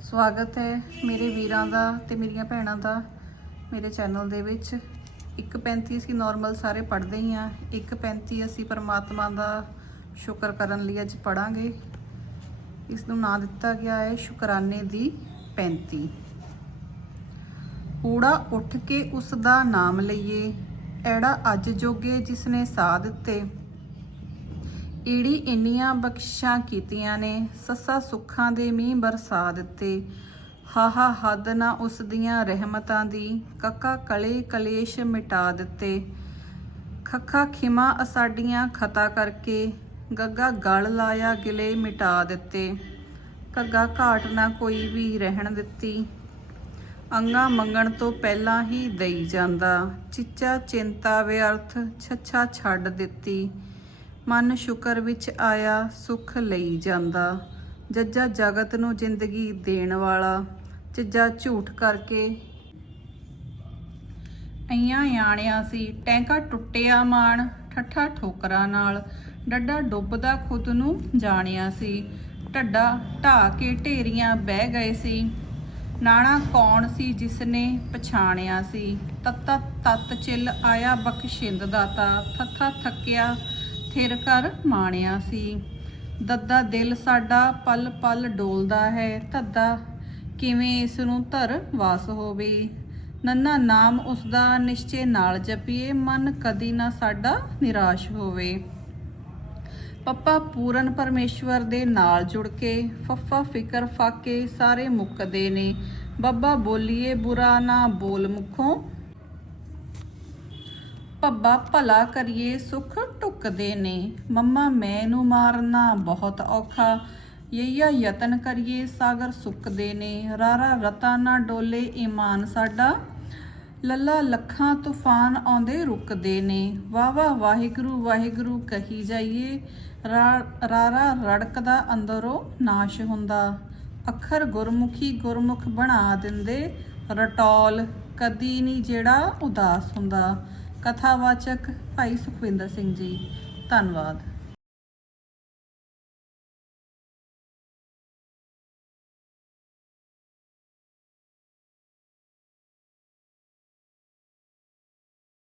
ਸਵਾਗਤ ਹੈ ਮੇਰੇ ਵੀਰਾਂ ਦਾ ਤੇ ਮੇਰੀਆਂ ਭੈਣਾਂ ਦਾ ਮੇਰੇ ਚੈਨਲ ਦੇ ਵਿੱਚ। 1:35 ਅਸੀਂ ਨਾਰਮਲ ਸਾਰੇ ਪੜ੍ਹਦੇ ਹੀ ਆ 1:35 ਅਸੀਂ ਪਰਮਾਤਮਾ ਦਾ ਸ਼ੁਕਰ ਕਰਨ ਲਈ ਅੱਜ ਪੜਾਂਗੇ ਇਸ ਨੂੰ ਨਾਂ ਦਿੱਤਾ ਗਿਆ ਹੈ ਸ਼ੁਕਰਾਨੇ ਦੀ 35 ਊੜਾ ਉੱਠ ਕੇ ਉਸ ਦਾ ਨਾਮ ਲਈਏ। ਐੜਾ ਅੱਜ ਜੋਗੇ ਜਿਸ ਨੇ ਸਾਹ ਦਿੱਤੇ। ਈੜੀ ਇੰਨੀਆਂ ਬਖਸ਼ਾਂ ਕੀਤੀਆਂ ਨੇ, ਸੱਸਾ ਸੁੱਖਾਂ ਦੇ ਮੀਂਹ ਬਰਸਾ ਦਿੱਤੇ। ਹਾਹਾ, ਹੱਦ ਨਾ ਉਸ ਦੀਆਂ ਰਹਿਮਤਾਂ ਦੀ, ਕੱਕਾ ਕਲੇ ਕਲੇਸ਼ ਮਿਟਾ ਦਿੱਤੇ। ਖੱਖਾ ਖਿਮਾ ਅਸਾਡੀਆਂ ਖਤਾ ਕਰਕੇ, ਗੱਗਾ ਗਲ ਲਾਇਆ ਗਿਲੇ ਮਿਟਾ ਦਿੱਤੇ। ਕੱਗਾ ਘਾਟ ਨਾ ਕੋਈ ਵੀ ਰਹਿਣ ਦਿੱਤੀ। ਅੰਗਾ ਮੰਗਣ ਤੋਂ ਪਹਿਲਾਂ ਹੀ ਦਈ ਜਾਂਦਾ। ਚਿੱਚਾ ਚਿੰਤਾ ਵਿਅਰਥ, ਛੱਛਾ ਛੱਡ ਦਿੱਤੀ। ਮਨ ਸ਼ੁਕਰ ਵਿੱਚ ਆਇਆ, ਸੁਖ ਲਈ ਜਾਂਦਾ। ਜੱਜਾ ਜਗਤ ਨੂੰ ਜ਼ਿੰਦਗੀ ਦੇਣ ਵਾਲਾ ਚੱਜਾ ਝੂਠ ਕਰਕੇ ਅਈਆਂ ਆਣਿਆ ਸੀ, ਟੈਂਕਾ ਟੁੱਟਿਆ ਮਾਣ, ਠੱਠਾ ਠੋਕਰਾਂ ਨਾਲ। ਡੱਡਾ ਡੁੱਬਦਾ ਖੁਦ ਨੂੰ ਜਾਣਿਆ ਸੀ। ਢੱਡਾ ਢਾ ਕੇ ਢੇਰੀਆਂ ਬਹਿ ਗਏ ਸੀ। ਨਾਣਾ ਕੌਣ ਸੀ ਜਿਸ ਨੇ ਪਛਾਣਿਆ ਸੀ? ਤੱਤਾ ਤਤ ਚਿਲ ਆਇਆ ਬਖਸ਼ਿੰਦ ਦਾਤਾ, ਥੱਥਾ ਥੱਕਿਆ ਥਿਰ ਕਰ ਮਾਣਿਆ ਸੀ। ਦੱਦਾ ਦਿਲ ਸਾਡਾ ਪਲ ਪਲ ਡੋਲਦਾ ਹੈ। ਧੱਦਾ ਕਿਵੇਂ ਇਸ ਨੂੰ ਧਰ ਵਾਸ ਹੋਵੇ। ਨੰਨਾ ਨਾਮ ਉਸ ਦਾ ਨਿਸ਼ਚੇ ਨਾਲ ਜਪੀਏ। ਮਨ ਕਦੀ ਨਾ ਸਾਡਾ ਨਿਰਾਸ਼ ਹੋਵੇ। ਪੱਪਾ ਪੂਰਨ ਪਰਮੇਸ਼ਵਰ ਦੇ ਨਾਲ ਜੁੜ ਕੇ ਫੱਫਾ ਫਿਕਰ ਫਾਕੇ ਸਾਰੇ ਮੁੱਕਦੇ ਨੇ। ਬੱਬਾ ਬੋਲੀਏ, ਬੁਰਾ ਨਾ ਬੋਲ ਮੁਖੋਂ। ਪੱਬਾ ਭਲਾ ਕਰੀਏ, ਸੁਖ ਟੁੱਕਦੇ ਨੇ। ਮੰਮਾ, ਮੈਨੂੰ ਮਾਰਨਾ ਬਹੁਤ ਔਖਾ। ਯਈਆ, ਯਤਨ ਕਰੀਏ, ਸਾਗਰ ਸੁੱਕਦੇ ਨੇ। ਰਾਰਾ, ਰਤਾ ਨਾ ਡੋਲੇ, ਈਮਾਨ ਸਾਡਾ। ਲੱਲਾ, ਲੱਖਾਂ ਤੂਫਾਨ ਆਉਂਦੇ ਰੁਕਦੇ ਨੇ। ਵਾਵਾ ਵਾਹਿਗੁਰੂ ਵਾਹਿਗੁਰੂ ਕਹੀ ਜਾਈਏ, ਰਾ- ਰਾਰਾ ਰੜਕਦਾ ਅੰਦਰੋਂ ਨਾਸ਼ ਹੁੰਦਾ। ਅੱਖਰ ਗੁਰਮੁਖੀ ਗੁਰਮੁਖ ਬਣਾ ਦਿੰਦੇ। ਰਟੌਲ ਕਦੀ ਨਹੀਂ ਜਿਹੜਾ ਉਦਾਸ ਹੁੰਦਾ। ਕਥਾਵਾਚਕ ਭਾਈ ਸੁਖਵਿੰਦਰ ਸਿੰਘ ਜੀ ਧੰਨਵਾਦ।